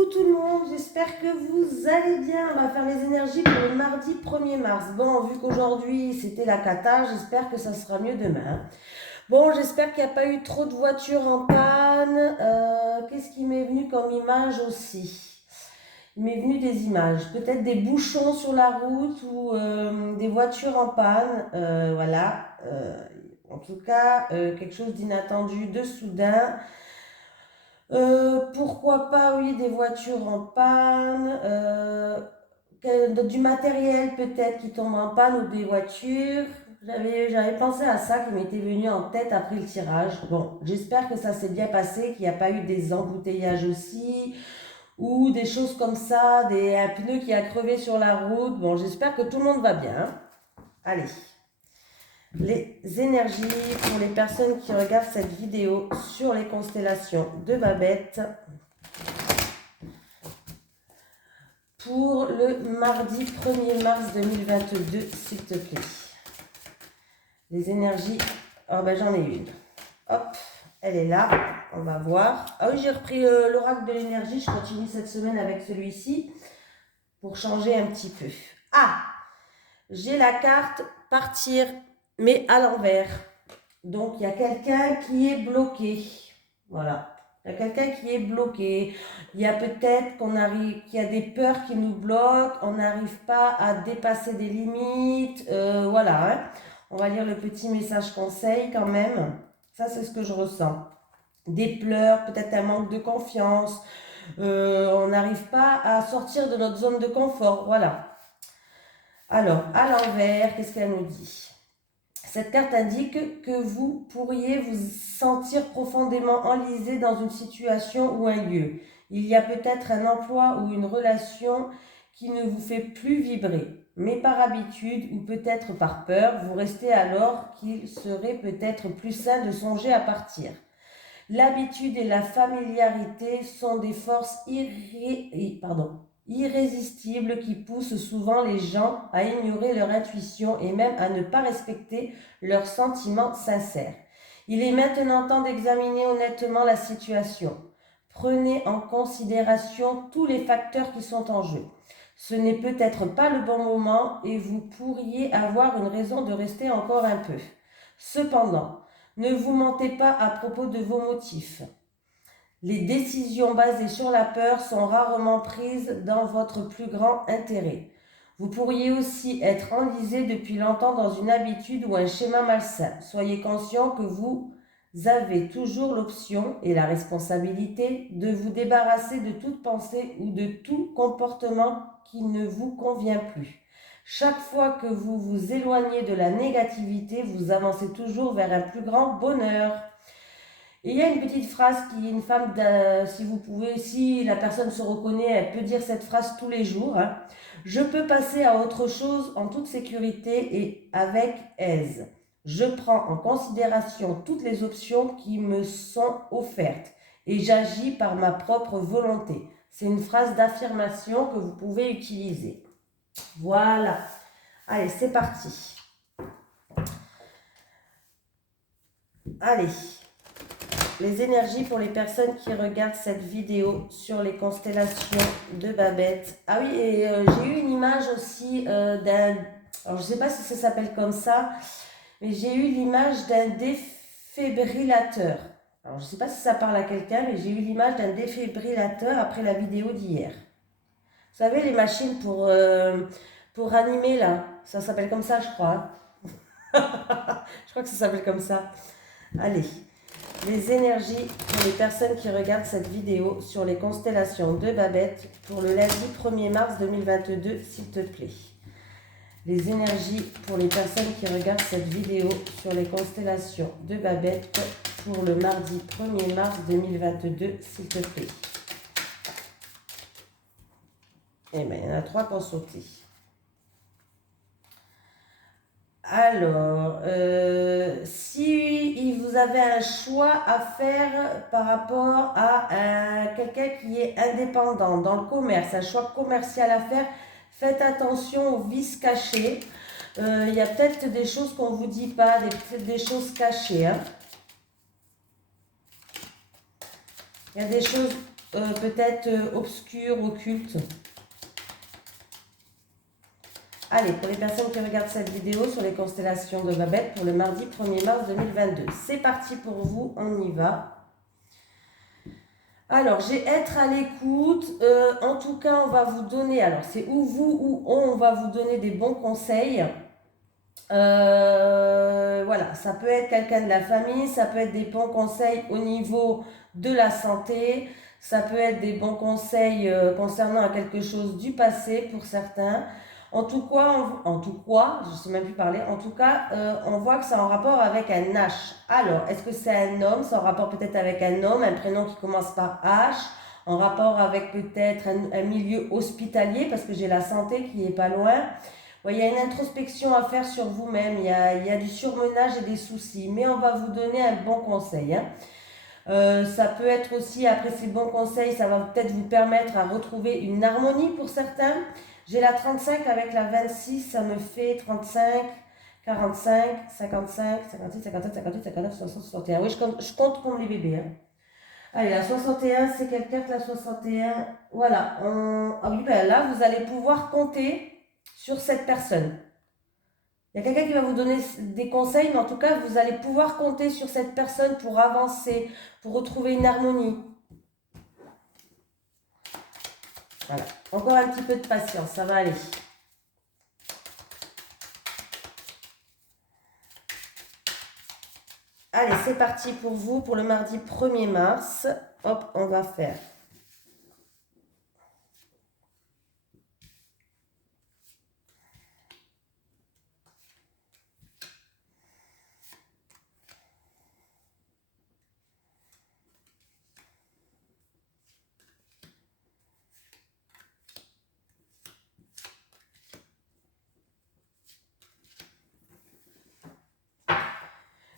Coucou tout le monde, j'espère que vous allez bien. On va faire les énergies pour le mardi 1er mars. Bon, vu qu'aujourd'hui c'était la cata, j'espère que ça sera mieux demain. Bon, j'espère qu'il n'y a pas eu trop de voitures en panne. Qu'est-ce qui m'est venu comme image aussi? Il m'est venu des images, peut-être des bouchons sur la route ou des voitures en panne. Voilà. En tout cas, quelque chose d'inattendu, de soudain. Pourquoi pas, oui, des voitures en panne, du matériel peut-être qui tombe en panne ou des voitures. J'avais pensé à ça qui m'était venu en tête après le tirage. Bon, j'espère que ça s'est bien passé, qu'il n'y a pas eu des embouteillages aussi ou des choses comme ça, un pneu qui a crevé sur la route. Bon, j'espère que tout le monde va bien, hein. Allez. Les énergies pour les personnes qui regardent cette vidéo sur les constellations de Babette pour le mardi 1er mars 2022, s'il te plaît. Les énergies, oh ben j'en ai une. Hop, elle est là, on va voir. Ah oui, j'ai repris l'oracle de l'énergie, je continue cette semaine avec celui-ci pour changer un petit peu. Ah, j'ai la carte partir, mais à l'envers. Donc, il y a quelqu'un qui est bloqué. Voilà. Il y a quelqu'un qui est bloqué. Il y a peut-être qu'il y a des peurs qui nous bloquent. On n'arrive pas à dépasser des limites. Voilà, hein. On va lire le petit message conseil quand même. Ça, c'est ce que je ressens. Des pleurs, peut-être un manque de confiance. On n'arrive pas à sortir de notre zone de confort. Voilà. Alors, à l'envers, qu'est-ce qu'elle nous dit ? Cette carte indique que vous pourriez vous sentir profondément enlisé dans une situation ou un lieu. Il y a peut-être un emploi ou une relation qui ne vous fait plus vibrer. Mais par habitude ou peut-être par peur, vous restez alors qu'il serait peut-être plus sain de songer à partir. L'habitude et la familiarité sont des forces irrésistibles qui poussent souvent les gens à ignorer leur intuition et même à ne pas respecter leurs sentiments sincères. Il est maintenant temps d'examiner honnêtement la situation. Prenez en considération tous les facteurs qui sont en jeu. Ce n'est peut-être pas le bon moment et vous pourriez avoir une raison de rester encore un peu. Cependant, ne vous mentez pas à propos de vos motifs. Les décisions basées sur la peur sont rarement prises dans votre plus grand intérêt. Vous pourriez aussi être enlisé depuis longtemps dans une habitude ou un schéma malsain. Soyez conscient que vous avez toujours l'option et la responsabilité de vous débarrasser de toute pensée ou de tout comportement qui ne vous convient plus. Chaque fois que vous vous éloignez de la négativité, vous avancez toujours vers un plus grand bonheur. Et il y a une petite phrase qui est une femme, si vous pouvez, si la personne se reconnaît, elle peut dire cette phrase tous les jours, hein. Je peux passer à autre chose en toute sécurité et avec aise. Je prends en considération toutes les options qui me sont offertes et j'agis par ma propre volonté. C'est une phrase d'affirmation que vous pouvez utiliser. Voilà. Allez, c'est parti. Allez. Les énergies pour les personnes qui regardent cette vidéo sur les constellations de Babette. Ah oui, et j'ai eu une image aussi d'un... Alors, je ne sais pas si ça s'appelle comme ça, mais j'ai eu l'image d'un défibrillateur. Alors, je ne sais pas si ça parle à quelqu'un, mais j'ai eu l'image d'un défibrillateur après la vidéo d'hier. Vous savez, les machines pour animer, là, ça s'appelle comme ça, je crois, hein. Je crois que ça s'appelle comme ça. Allez. Les énergies pour les personnes qui regardent cette vidéo sur les constellations de Babette pour le lundi 1er mars 2022, s'il te plaît. Les énergies pour les personnes qui regardent cette vidéo sur les constellations de Babette pour le mardi 1er mars 2022, s'il te plaît. Eh bien, il y en a 3 qui ont sauté. Alors, si vous avez un choix à faire par rapport à quelqu'un qui est indépendant dans le commerce, un choix commercial à faire, faites attention aux vices cachés. Il y a peut-être des choses qu'on ne vous dit pas, peut-être des choses cachées, hein. Il y a des choses peut-être obscures, occultes. Allez, pour les personnes qui regardent cette vidéo sur les constellations de Babel pour le mardi 1er mars 2022. C'est parti pour vous, on y va. Alors, j'ai être à l'écoute. En tout cas, on va vous donner, alors c'est ou vous ou on va vous donner des bons conseils. Voilà, ça peut être quelqu'un de la famille, ça peut être des bons conseils au niveau de la santé, ça peut être des bons conseils concernant quelque chose du passé pour certains. En tout cas, je ne sais même plus parler, en tout cas, on voit que c'est en rapport avec un H. Alors, est-ce que c'est un homme? C'est en rapport peut-être avec un homme, un prénom qui commence par H, en rapport avec peut-être un milieu hospitalier, parce que j'ai la santé qui est pas loin. Ouais, il y a une introspection à faire sur vous-même, il y a du surmenage et des soucis, mais on va vous donner un bon conseil, hein. Ça peut être aussi, après ces bons conseils, ça va peut-être vous permettre à retrouver une harmonie pour certains. J'ai la 35 avec la 26, ça me fait 35, 45, 55, 56, 57, 58, 59, 60, 61. Oui, je compte comme les bébés, hein. Allez, la 61, c'est quelle carte la 61? Voilà. Ah oui, ben là, vous allez pouvoir compter sur cette personne. Il y a quelqu'un qui va vous donner des conseils, mais en tout cas, vous allez pouvoir compter sur cette personne pour avancer, pour retrouver une harmonie. Voilà. Encore un petit peu de patience, ça va aller. Allez, c'est parti pour vous, pour le mardi 1er mars. Hop, on va faire.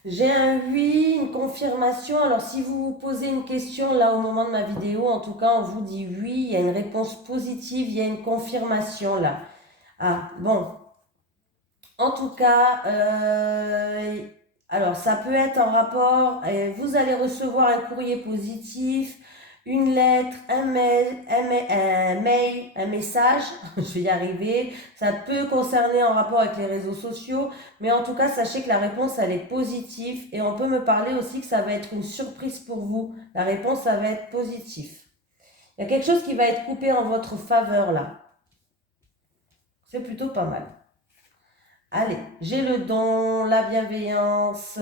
J'ai un oui, une confirmation. Alors, si vous vous posez une question là au moment de ma vidéo, en tout cas, on vous dit oui, il y a une réponse positive, il y a une confirmation là. Ah, bon. En tout cas, alors ça peut être en rapport, vous allez recevoir un courrier positif, une lettre, un message, je vais y arriver. Ça peut concerner en rapport avec les réseaux sociaux, mais en tout cas, sachez que la réponse, elle est positive et on peut me parler aussi que ça va être une surprise pour vous. La réponse, ça va être positif. Il y a quelque chose qui va être coupé en votre faveur là. C'est plutôt pas mal. Allez, j'ai le don, la bienveillance,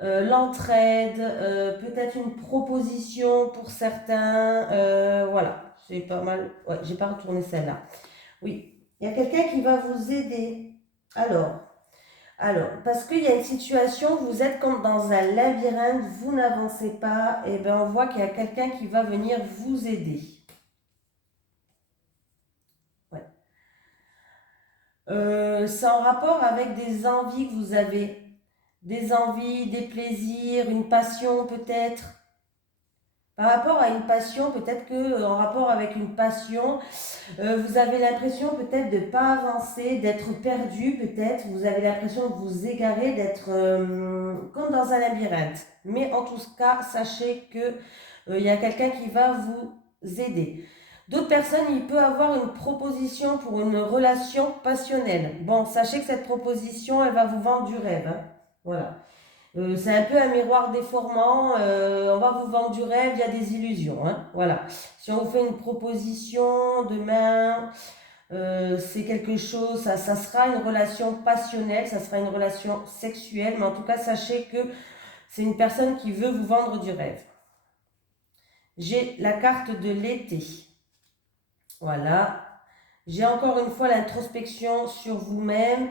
l'entraide, peut-être une proposition pour certains. Voilà, c'est pas mal. Ouais, j'ai pas retourné celle-là. Oui, il y a quelqu'un qui va vous aider. Alors, parce qu'il y a une situation, vous êtes comme dans un labyrinthe, vous n'avancez pas, et bien on voit qu'il y a quelqu'un qui va venir vous aider. Ouais. C'est en rapport avec des envies que vous avez, des envies, des plaisirs, une passion peut-être. Par rapport à une passion, peut-être que en rapport avec une passion, vous avez l'impression peut-être de ne pas avancer, d'être perdu peut-être, vous avez l'impression de vous égarer, d'être comme dans un labyrinthe. Mais en tout cas, sachez que il y a quelqu'un qui va vous aider. D'autres personnes, il peut avoir une proposition pour une relation passionnelle. Bon, sachez que cette proposition, elle va vous vendre du rêve, hein. Voilà. C'est un peu un miroir déformant. On va vous vendre du rêve, il y a des illusions, hein. Voilà. Si on vous fait une proposition demain, c'est quelque chose, ça sera une relation passionnelle, ça sera une relation sexuelle, mais en tout cas, sachez que c'est une personne qui veut vous vendre du rêve. J'ai la carte de l'été. Voilà. J'ai encore une fois l'introspection sur vous-même,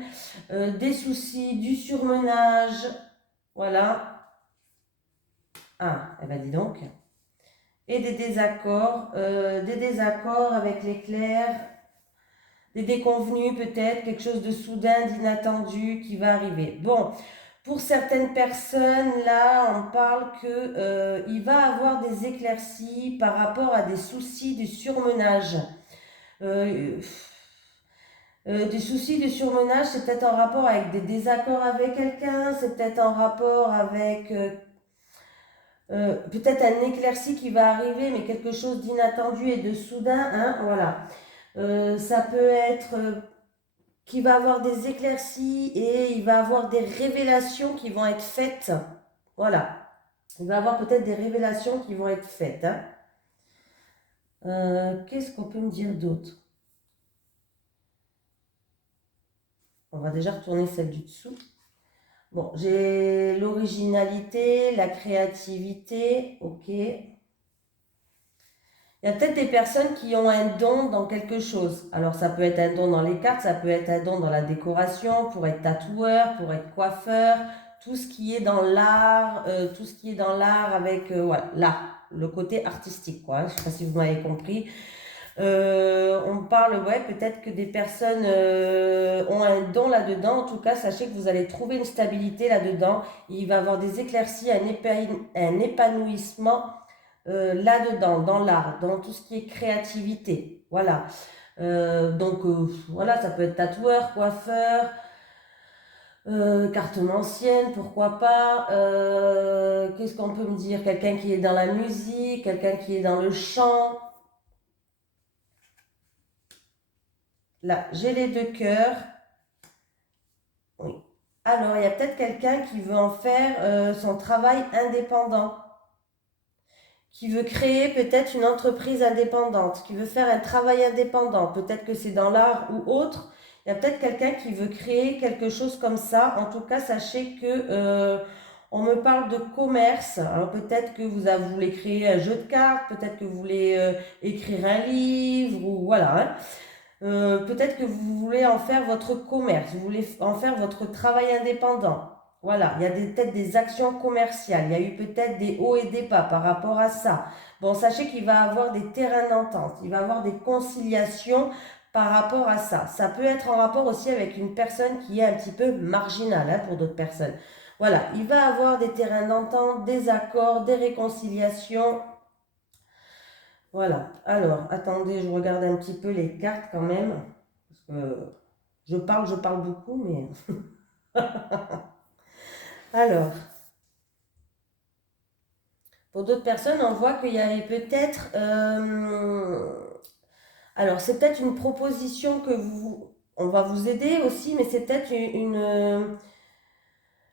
des soucis, du surmenage. Voilà. Ah, eh ben dis donc. Et des désaccords avec l'éclair, des déconvenus peut-être, quelque chose de soudain, d'inattendu qui va arriver. Bon, pour certaines personnes, là, on parle que il va avoir des éclaircies par rapport à des soucis de surmenage. Euh, des soucis de surmenage, c'est peut-être en rapport avec des désaccords avec quelqu'un, c'est peut-être en rapport avec peut-être un éclairci qui va arriver, mais quelque chose d'inattendu et de soudain, hein, voilà. Ça peut être qu'il va avoir des éclaircies et il va avoir des révélations qui vont être faites. Voilà. Il va avoir peut-être des révélations qui vont être faites, hein. Qu'est-ce qu'on peut me dire d'autre? On va déjà retourner celle du dessous. Bon, j'ai l'originalité, la créativité, ok. Il y a peut-être des personnes qui ont un don dans quelque chose. Alors, ça peut être un don dans les cartes, ça peut être un don dans la décoration, pour être tatoueur, pour être coiffeur, tout ce qui est dans l'art, tout ce qui est dans l'art avec, voilà, l'art, le côté artistique, quoi. Je ne sais pas si vous m'avez compris. On parle, ouais, peut-être que des personnes ont un don là-dedans. En tout cas, sachez que vous allez trouver une stabilité là-dedans. Il va y avoir des éclaircies, un épanouissement là-dedans, dans l'art, dans tout ce qui est créativité. Voilà. Donc, voilà, ça peut être tatoueur, coiffeur, cartomancienne, pourquoi pas. Qu'est-ce qu'on peut me dire? Quelqu'un qui est dans la musique, quelqu'un qui est dans le chant. Là, j'ai les deux cœurs. Oui. Alors, il y a peut-être quelqu'un qui veut en faire son travail indépendant, qui veut créer peut-être une entreprise indépendante, qui veut faire un travail indépendant. Peut-être que c'est dans l'art ou autre. Il y a peut-être quelqu'un qui veut créer quelque chose comme ça. En tout cas, sachez que on me parle de commerce. Alors peut-être que vous voulez créer un jeu de cartes, peut-être que vous voulez écrire un livre, ou voilà, hein. Peut-être que vous voulez en faire votre commerce, vous voulez en faire votre travail indépendant. Voilà, il y a peut-être des actions commerciales, il y a eu peut-être des hauts et des bas par rapport à ça. Bon, sachez qu'il va y avoir des terrains d'entente, il va y avoir des conciliations par rapport à ça. Ça peut être en rapport aussi avec une personne qui est un petit peu marginale, hein, pour d'autres personnes. Voilà, il va y avoir des terrains d'entente, des accords, des réconciliations. Voilà. Alors, attendez, je regarde un petit peu les cartes quand même. Parce que je parle beaucoup, mais... Alors, pour d'autres personnes, on voit qu'il y avait peut-être... Alors, c'est peut-être une proposition que vous... On va vous aider aussi, mais c'est peut-être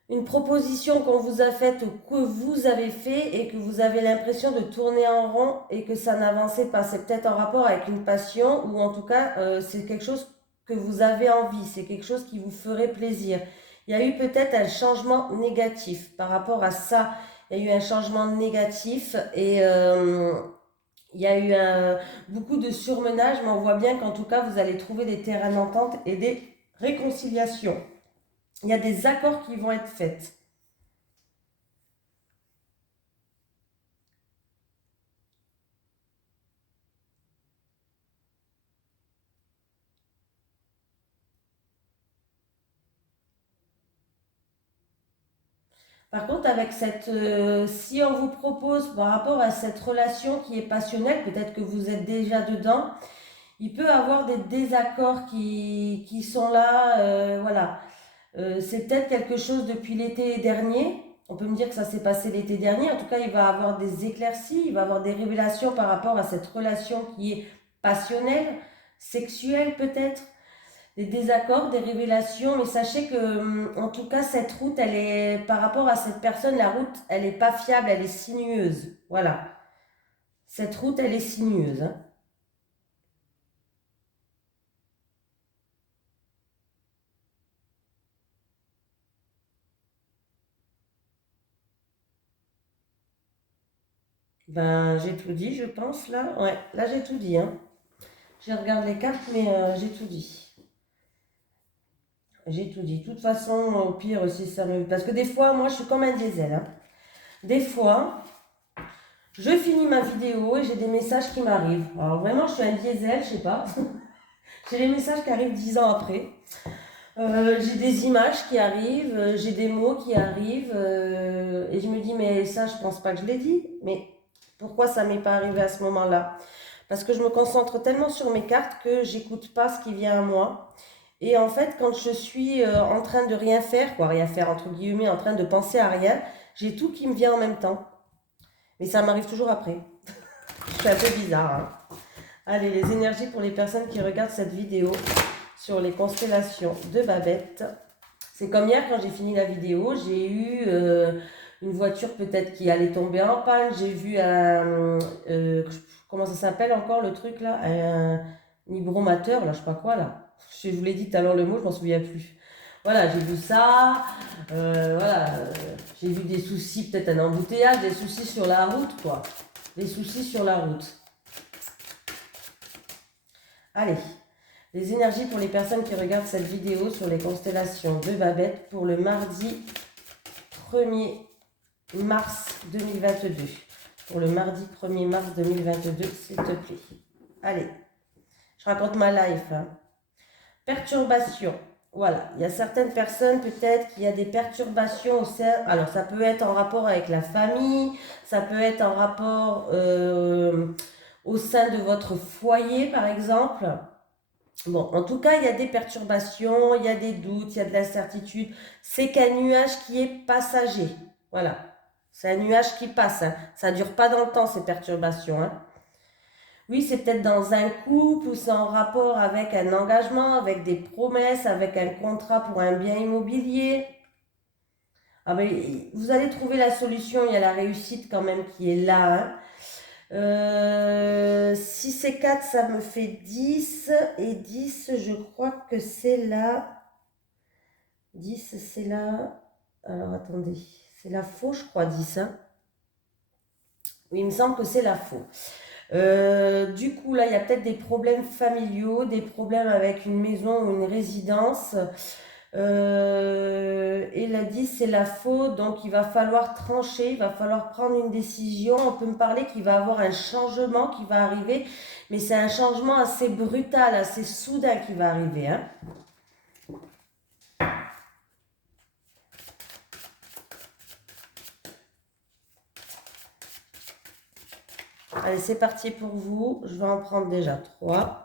une proposition qu'on vous a faite ou que vous avez fait et que vous avez l'impression de tourner en rond et que ça n'avançait pas. C'est peut-être en rapport avec une passion ou en tout cas c'est quelque chose que vous avez envie, c'est quelque chose qui vous ferait plaisir. Il y a eu peut-être un changement négatif par rapport à ça. Il y a eu un changement négatif et il y a eu beaucoup de surmenage, mais on voit bien qu'en tout cas vous allez trouver des terrains d'entente et des réconciliations. Il y a des accords qui vont être faits. Par contre, avec cette, si on vous propose par rapport à cette relation qui est passionnelle, peut-être que vous êtes déjà dedans, il peut avoir des désaccords qui sont là, voilà. C'est peut-être quelque chose depuis l'été dernier. On peut me dire que ça s'est passé l'été dernier. En tout cas, il va avoir des éclaircies, il va avoir des révélations par rapport à cette relation qui est passionnelle, sexuelle peut-être, des désaccords, des révélations, mais sachez que, en tout cas, cette route, elle est, par rapport à cette personne, la route, elle n'est pas fiable, elle est sinueuse. Voilà. Cette route, elle est sinueuse, hein. Ben, j'ai tout dit, je pense, là. Ouais, là, j'ai tout dit, hein. Je regarde les cartes, mais j'ai tout dit. J'ai tout dit. De toute façon, au pire, si ça me... Parce que des fois, moi, je suis comme un diesel, hein. Des fois, je finis ma vidéo et j'ai des messages qui m'arrivent. Alors, vraiment, je suis un diesel, je sais pas. J'ai les messages qui arrivent 10 ans après. J'ai des images qui arrivent, j'ai des mots qui arrivent, et je me dis, mais ça, je pense pas que je l'ai dit. Mais pourquoi ça m'est pas arrivé à ce moment-là? Parce que je me concentre tellement sur mes cartes que j'écoute pas ce qui vient à moi. Et en fait, quand je suis en train de rien faire, quoi, rien faire entre guillemets, en train de penser à rien, j'ai tout qui me vient en même temps. Mais ça m'arrive toujours après. Je suis un peu bizarre, hein. Allez, les énergies pour les personnes qui regardent cette vidéo sur les constellations de Babette. C'est comme hier quand j'ai fini la vidéo, j'ai eu une voiture peut-être qui allait tomber en panne. J'ai vu comment ça s'appelle encore le truc là? Un hydromateur, là, je sais pas quoi là. Je vous l'ai dit tout à l'heure le mot, je m'en souviens plus. Voilà, j'ai vu ça. Voilà, j'ai vu des soucis, peut-être un embouteillage, des soucis sur la route, quoi. Des soucis sur la route. Allez, les énergies pour les personnes qui regardent cette vidéo sur les constellations de Babette pour le mardi 1er mars 2022. Pour le mardi 1er mars 2022, s'il te plaît. Allez, je raconte ma life. Hein. Perturbation. Voilà, il y a certaines personnes peut-être qu'il y a des perturbations au sein. Alors, ça peut être en rapport avec la famille, ça peut être en rapport au sein de votre foyer, par exemple. Bon, en tout cas, il y a des perturbations, il y a des doutes, il y a de l'incertitude. C'est qu'un nuage qui est passager. Voilà, c'est un nuage qui passe. Hein. Ça ne dure pas dans le temps, ces perturbations. Hein. Oui, c'est peut-être dans un couple ou c'est en rapport avec un engagement, avec des promesses, avec un contrat pour un bien immobilier. Ah ben, vous allez trouver la solution, il y a la réussite quand même qui est là. Hein. 6 et 4, ça me fait 10. Et 10, je crois que c'est là. 10, c'est là. Alors attendez, c'est la faux, je crois, 10. Hein. Oui, il me semble que c'est la faux. Du coup, là, il y a peut-être des problèmes familiaux, des problèmes avec une maison ou une résidence. Et la 10, c'est la faute, donc il va falloir trancher, il va falloir prendre une décision. On peut me parler qu'il va y avoir un changement qui va arriver, mais c'est un changement assez brutal, assez soudain qui va arriver. Hein. Allez, c'est parti pour vous. Je vais en prendre déjà 3.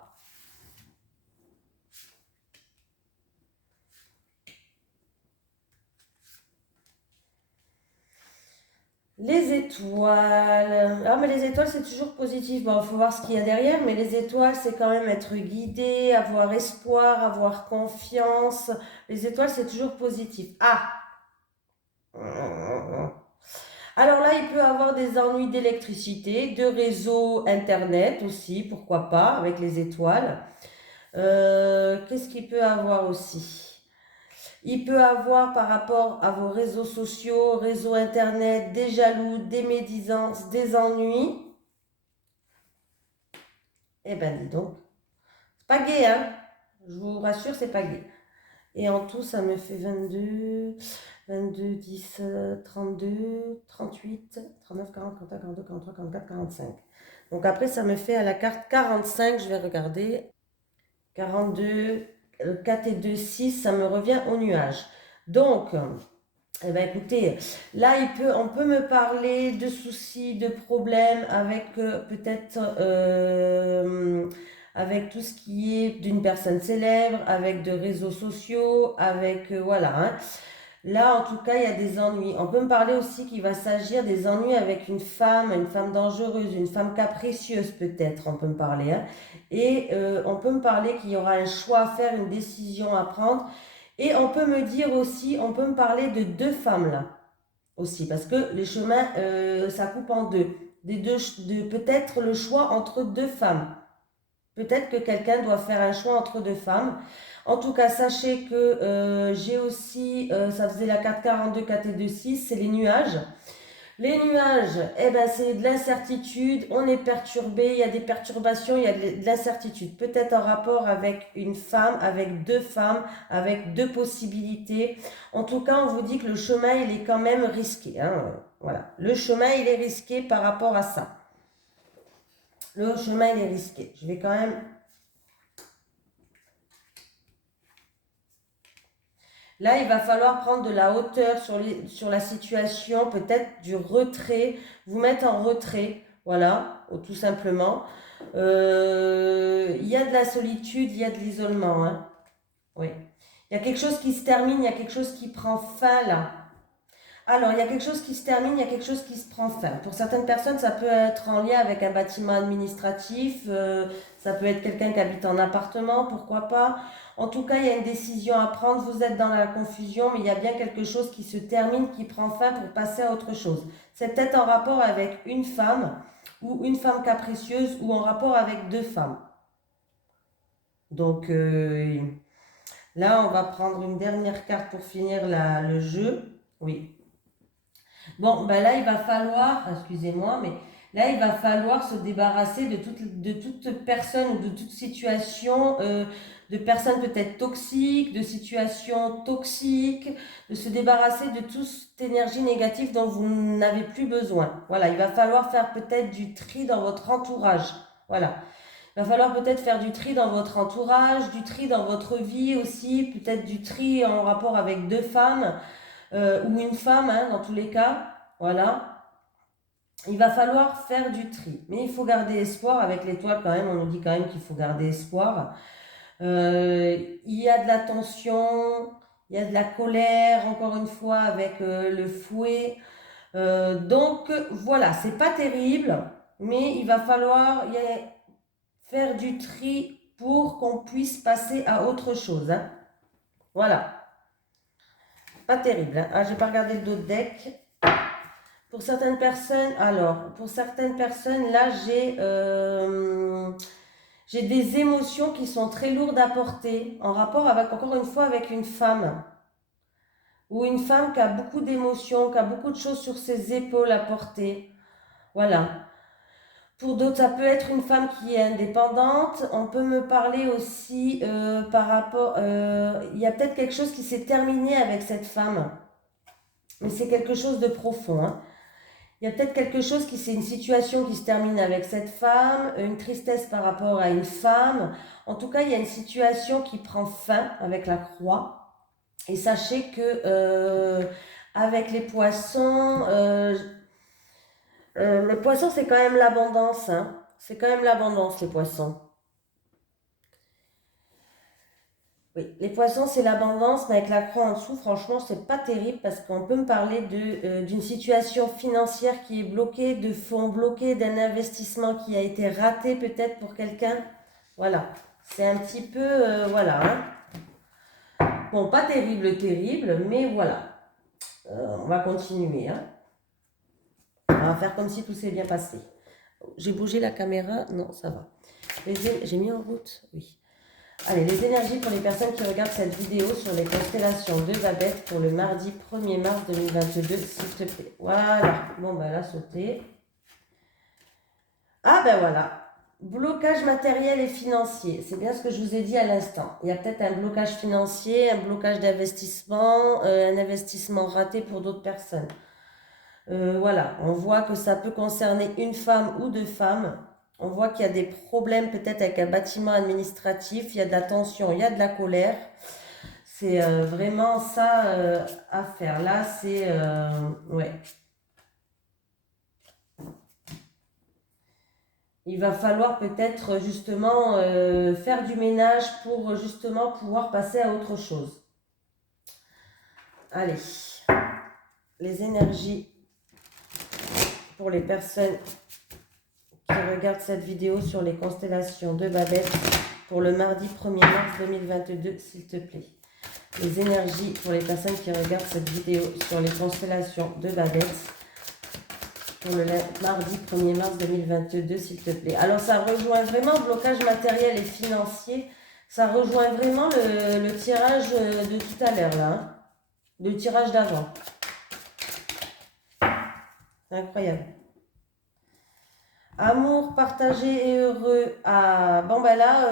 Les étoiles. Ah, mais les étoiles, c'est toujours positif. Bon, il faut voir ce qu'il y a derrière, mais les étoiles, c'est quand même être guidé, avoir espoir, avoir confiance. Les étoiles, c'est toujours positif. Ah! Alors là, il peut avoir des ennuis d'électricité, de réseau Internet aussi, pourquoi pas, avec les étoiles. Qu'est-ce qu'il peut avoir aussi? Il peut avoir par rapport à vos réseaux sociaux, réseau Internet, des jaloux, des médisances, des ennuis. Eh ben dis donc, c'est pas gai, hein? Je vous rassure, c'est pas gai. Et en tout, ça me fait 22, 22, 10, 32, 38, 39, 40, 41, 42, 43, 44, 45. Donc après, ça me fait à la carte 45, je vais regarder. 42, 4 et 2, 6, ça me revient au nuage. Donc, eh ben écoutez, là, on peut me parler de soucis, de problèmes avec peut-être avec tout ce qui est d'une personne célèbre, avec de réseaux sociaux, avec voilà. Hein. Là, en tout cas, il y a des ennuis. On peut me parler aussi qu'il va s'agir des ennuis avec une femme dangereuse, une femme capricieuse peut-être, on peut me parler. Hein. Et on peut me parler qu'il y aura un choix à faire, une décision à prendre. Et on peut me dire aussi, on peut me parler de deux femmes là aussi, parce que les chemins, ça coupe en deux. Peut-être le choix entre deux femmes. Peut-être que quelqu'un doit faire un choix entre deux femmes. En tout cas, sachez que j'ai aussi, ça faisait la carte 42, 4 et 2, 6, c'est les nuages. Les nuages, eh ben, c'est de l'incertitude, on est perturbé, il y a des perturbations, il y a de l'incertitude. Peut-être en rapport avec une femme, avec deux femmes, avec deux possibilités. En tout cas, on vous dit que le chemin, il est quand même risqué. Hein. Voilà. Le chemin, il est risqué par rapport à ça. Le chemin, il est risqué. Je vais quand même... Là, il va falloir prendre de la hauteur sur la situation, peut-être du retrait, vous mettre en retrait, voilà, tout simplement. Il y a de la solitude, il y a de l'isolement, hein. Oui. Il y a quelque chose qui se termine, il y a quelque chose qui prend fin là. Alors, il y a quelque chose qui se termine, il y a quelque chose qui se prend fin. Pour certaines personnes, ça peut être en lien avec un bâtiment administratif, ça peut être quelqu'un qui habite en appartement, pourquoi pas. En tout cas, il y a une décision à prendre, vous êtes dans la confusion, mais il y a bien quelque chose qui se termine, qui prend fin pour passer à autre chose. C'est peut-être en rapport avec une femme, ou une femme capricieuse, ou en rapport avec deux femmes. Donc, là, on va prendre une dernière carte pour finir le jeu. Oui. Bon, ben là, il va falloir, excusez-moi, mais là, il va falloir se débarrasser de toute personne ou de toute situation, de personnes peut-être toxiques, de situations toxiques, de se débarrasser de toute cette énergie négative dont vous n'avez plus besoin. Voilà, il va falloir faire peut-être du tri dans votre entourage. Voilà. Il va falloir peut-être faire du tri dans votre entourage, du tri dans votre vie aussi, peut-être du tri en rapport avec deux femmes ou une femme, hein, dans tous les cas. Voilà. Il va falloir faire du tri. Mais il faut garder espoir avec l'étoile quand même. On nous dit quand même qu'il faut garder espoir. Il y a de la tension, il y a de la colère, encore une fois, avec le fouet. Donc voilà, c'est pas terrible, mais il va falloir faire du tri pour qu'on puisse passer à autre chose, hein. Voilà. Pas terrible, hein. Ah, j'ai pas regardé le dos de deck. Pour certaines personnes, là, j'ai des émotions qui sont très lourdes à porter, en rapport avec, encore une fois, avec une femme. Ou une femme qui a beaucoup d'émotions, qui a beaucoup de choses sur ses épaules à porter. Voilà. Pour d'autres, ça peut être une femme qui est indépendante. On peut me parler aussi par rapport... il y a peut-être quelque chose qui s'est terminé avec cette femme. Mais c'est quelque chose de profond, hein. Il y a peut-être quelque chose c'est une situation qui se termine avec cette femme, une tristesse par rapport à une femme. En tout cas, il y a une situation qui prend fin avec la croix. Et sachez que avec les poissons, les poissons, c'est quand même l'abondance, hein. C'est quand même l'abondance, les poissons. Oui, les poissons, c'est l'abondance, mais avec la croix en dessous, franchement, c'est pas terrible parce qu'on peut me parler d'une situation financière qui est bloquée, de fonds bloqués, d'un investissement qui a été raté peut-être pour quelqu'un. Voilà, c'est un petit peu, voilà, hein. Bon, pas terrible, terrible, mais voilà. On va continuer, hein. On va faire comme si tout s'est bien passé. J'ai bougé la caméra, non, ça va. J'ai mis en route, oui. Allez, les énergies pour les personnes qui regardent cette vidéo sur les constellations de Babette pour le mardi 1er mars 2022, s'il te plaît. Voilà. Bon, ben là, sauter. Ah, ben voilà. Blocage matériel et financier. C'est bien ce que je vous ai dit à l'instant. Il y a peut-être un blocage financier, un blocage d'investissement, un investissement raté pour d'autres personnes. Voilà. On voit que ça peut concerner une femme ou deux femmes. On voit qu'il y a des problèmes peut-être avec un bâtiment administratif, il y a de la tension, il y a de la colère. C'est vraiment ça à faire. Là, c'est... ouais. Il va falloir peut-être justement faire du ménage pour justement pouvoir passer à autre chose. Allez. Les énergies pour les personnes qui regardent cette vidéo sur les constellations de Babette pour le mardi 1er mars 2022, s'il te plaît. Les énergies pour les personnes qui regardent cette vidéo sur les constellations de Babette pour le mardi 1er mars 2022, s'il te plaît. Alors, ça rejoint vraiment le blocage matériel et financier. Ça rejoint vraiment le tirage de tout à l'heure, là. Hein. Le tirage d'avant. Incroyable. Amour partagé et heureux. Ah, bon, ben là,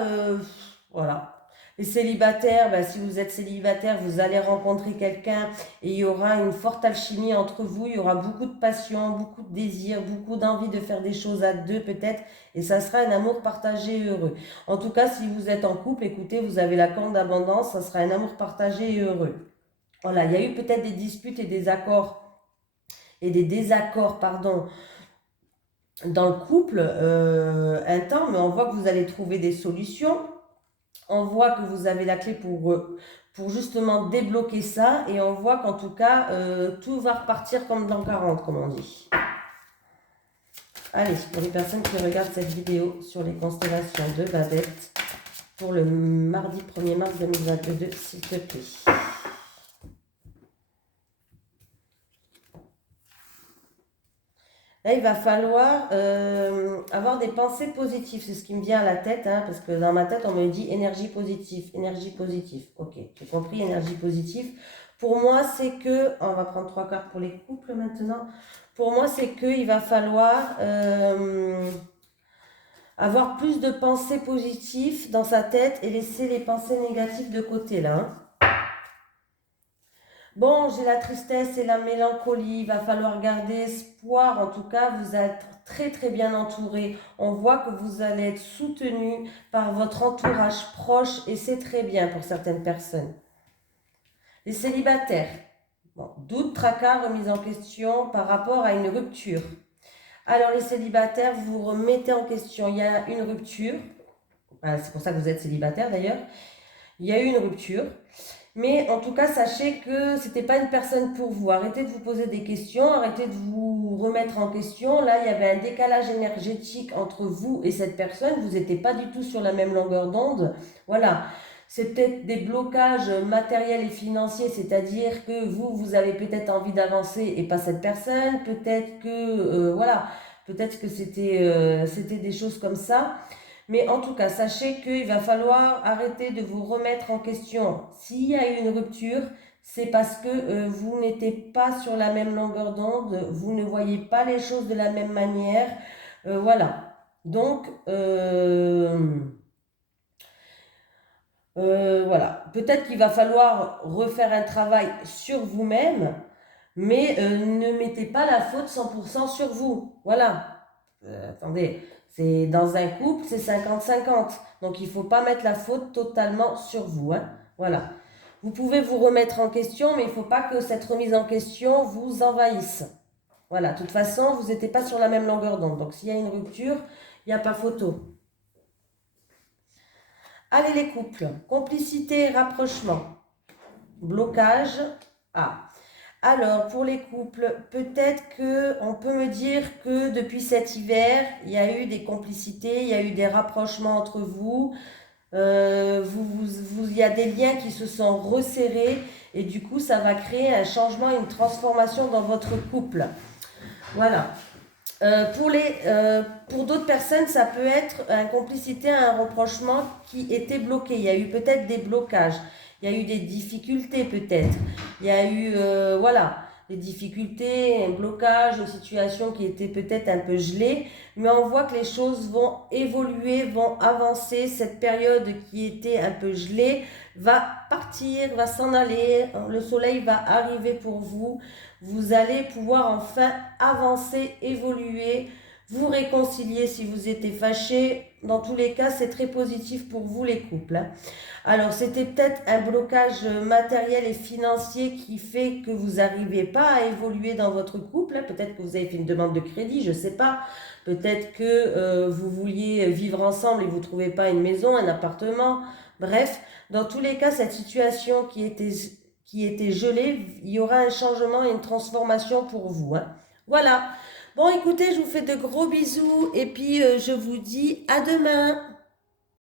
voilà. Les célibataires, ben, si vous êtes célibataire, vous allez rencontrer quelqu'un et il y aura une forte alchimie entre vous. Il y aura beaucoup de passion, beaucoup de désir, beaucoup d'envie de faire des choses à deux peut-être. Et ça sera un amour partagé et heureux. En tout cas, si vous êtes en couple, écoutez, vous avez la corne d'abondance, ça sera un amour partagé et heureux. Voilà, il y a eu peut-être des disputes et des désaccords, pardon, dans le couple un temps, mais on voit que vous allez trouver des solutions. on voit que vous avez la clé pour justement débloquer ça. Et on voit qu'en tout cas, tout va repartir comme dans 40, comme on dit. Allez, pour les personnes qui regardent cette vidéo sur les constellations de Babette, pour le mardi 1er mars 2022, s'il te plaît. Là, il va falloir avoir des pensées positives. C'est ce qui me vient à la tête, hein, parce que dans ma tête, on me dit énergie positive, énergie positive. Ok, j'ai compris, énergie positive. Pour moi, c'est que, on va prendre 3 cartes pour les couples maintenant. Pour moi, c'est qu'il va falloir avoir plus de pensées positives dans sa tête et laisser les pensées négatives de côté, là. Hein. Bon, j'ai la tristesse et la mélancolie, il va falloir garder espoir. En tout cas, vous êtes très très bien entouré. On voit que vous allez être soutenu par votre entourage proche et c'est très bien pour certaines personnes. Les célibataires, bon, doute, tracas, remise en question par rapport à une rupture. Alors les célibataires, vous vous remettez en question. Il y a une rupture, c'est pour ça que vous êtes célibataire d'ailleurs. Il y a eu une rupture. Mais en tout cas, sachez que ce n'était pas une personne pour vous. Arrêtez de vous poser des questions, arrêtez de vous remettre en question. Là, il y avait un décalage énergétique entre vous et cette personne. Vous n'étiez pas du tout sur la même longueur d'onde. Voilà. C'est peut-être des blocages matériels et financiers, c'est-à-dire que vous avez peut-être envie d'avancer et pas cette personne. Peut-être que, voilà, peut-être que c'était des choses comme ça. Mais en tout cas, sachez qu'il va falloir arrêter de vous remettre en question. S'il y a eu une rupture, c'est parce que vous n'étiez pas sur la même longueur d'onde, vous ne voyez pas les choses de la même manière. Voilà. Donc, voilà. Peut-être qu'il va falloir refaire un travail sur vous-même, mais ne mettez pas la faute 100% sur vous. Voilà. Attendez. C'est dans un couple, c'est 50-50. Donc, il ne faut pas mettre la faute totalement sur vous. Hein. Voilà. Vous pouvez vous remettre en question, mais il ne faut pas que cette remise en question vous envahisse. Voilà. De toute façon, vous n'étiez pas sur la même longueur d'onde. Donc, s'il y a une rupture, il n'y a pas photo. Allez, les couples. Complicité, rapprochement. Blocage. Ah. Alors, pour les couples, peut-être qu'on peut me dire que depuis cet hiver, il y a eu des complicités, il y a eu des rapprochements entre vous. Il y a des liens qui se sont resserrés et du coup, ça va créer un changement, une transformation dans votre couple. Voilà. Pour d'autres personnes, ça peut être une complicité, un rapprochement qui était bloqué. Il y a eu peut-être des blocages. Il y a eu des difficultés peut-être. Il y a eu, voilà, des difficultés, un blocage, une situation qui était peut-être un peu gelée. Mais on voit que les choses vont évoluer, vont avancer. Cette période qui était un peu gelée va partir, va s'en aller. Le soleil va arriver pour vous. Vous allez pouvoir enfin avancer, évoluer, vous réconcilier si vous étiez fâché. Dans tous les cas, c'est très positif pour vous les couples. Hein. Alors, c'était peut-être un blocage matériel et financier qui fait que vous n'arrivez pas à évoluer dans votre couple. Hein. Peut-être que vous avez fait une demande de crédit, je ne sais pas. Peut-être que vous vouliez vivre ensemble et vous ne trouvez pas une maison, un appartement. Bref, dans tous les cas, cette situation qui était gelée, il y aura un changement et une transformation pour vous. Hein. Voilà. Bon, écoutez, je vous fais de gros bisous et puis je vous dis à demain.